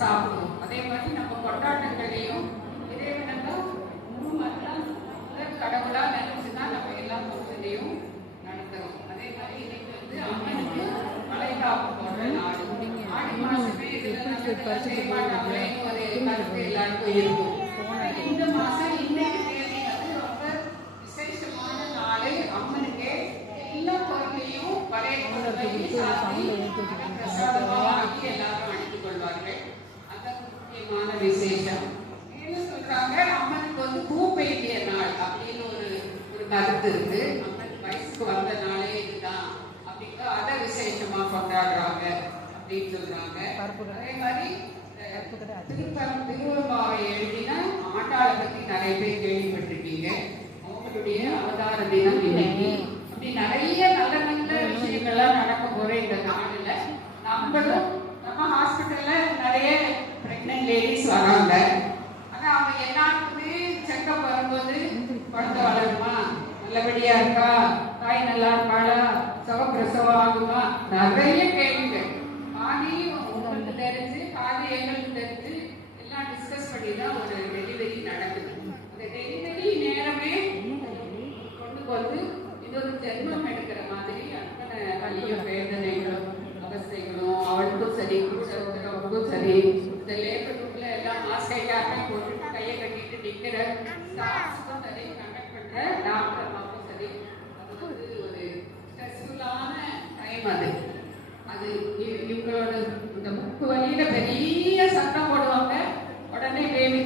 சாப்பிடுவோம். அதே மாதிரி நம்ம கொண்டாட்டங்களையும் இறைவனுக்கும் கடவுளா நினைச்சுதான் நம்ம எல்லாம் பொறுத்தலையும் நடத்துறோம். அதே மாதிரி இன்னைக்கு வந்து அம்மனுக்கு மலைக்காப்பு போடுற நாடு. ஆடி மாசமே ஒரு கருத்து எல்லாருக்கும் இருக்கும். இந்த மாசம் இன்னைக்கு தேதி வந்து ரொம்ப விசேஷமான நாள். அம்மனுக்கு எல்லா பொருளையும் பழைய பிரசாதமாக்கி எல்லாரும் அணிந்து கொள்வார்கள். முக்கியமான விசேஷம் என்ன சொல்றாங்க, அம்மனுக்கு வந்து பூ பெய்திய நாள் அப்படின்னு ஒரு கருத்து இருக்கு. அம்மன் வயசுக்கு வந்த நாளே இதுதான் அப்படிங்க அதை விசேஷமா கொண்டாடுறாங்க அப்படின்னு சொல்றாங்க. அதே மாதிரி திருவள்ளுவாவை எழுதின ஆண்டாளை பத்தி நிறைய பேர் கேள்விப்பட்டிருக்கீங்க. அவங்களுடைய அவதார தினம் இன்னைக்கு. அப்படி நிறைய நல்ல நல்ல விஷயங்கள்லாம் நடக்க போற இந்த நாடுல நம்மளும் நம்ம ஹாஸ்பிட்டல்ல நிறைய பிரெக்னன்ட் லேடிஸ் வராங்க. ஆனா அவங்க எல்லாருக்குமே செக்கப் வரும்போது குழந்தை வளருமா, நல்லபடியா இருக்கா, தாய் நல்லா இருக்காளா, சுகப்பிரசவம் ஆகுமா, நிறைய கேள்விகள். பாதி உங்களுக்கு தெரிஞ்சு பாதி எங்களுக்கு தெரிஞ்சு எல்லாம் டிஸ்கஸ் பண்ணி தான் ஒரு டெலிவரி நடக்குது. அந்த டெலிவரி நேரமே கொண்டு வந்து இது ஒரு ஜென்மம் எடுக்கிற மாதிரி அத்தனை வலியும் வேதனைகளும் அவஸ்தைகளும் அவளுக்கும் சரி குடும்பத்துக்கும் சரி. இந்த லேபர் ரூம்ல எல்லாம் மாஸ்க் எல்லாருமே போட்டுட்டு கையை கட்டிட்டு நிக்கிற ஸ்டாஃப்ஸுக்கும் சரி, கண்டக்ட் பண்ற டாக்டர் அம்மாவுக்கும் சரி, அது வந்து ஒரு ஸ்ட்ரெஸ்ஃபுல்லான டைம். அது இவங்களோட இந்த முக்கு வழியில பெரிய சத்தம் போடுவாங்க. உடனே பேபி